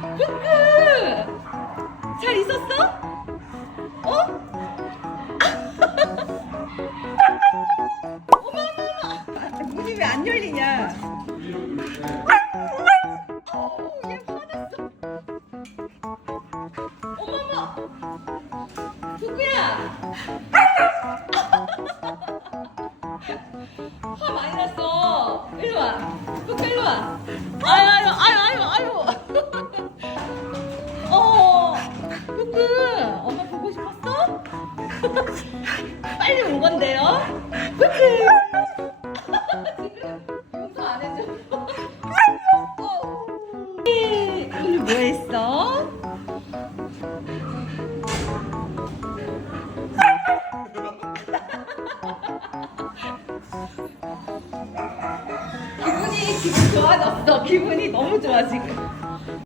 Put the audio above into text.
푸크! 잘 있었어? 어? 어머, 어머, 어머! 문이 왜 안 열리냐? 어우, 얘 화났어. 어머머! 푸크야! 화 많이 났어. 일로 와. 푸크 일로 와. 아유, 빨리 온 건데요? 뭐 했어? 기분이 기분 좋아졌어. 기분이 너무 좋아 지금.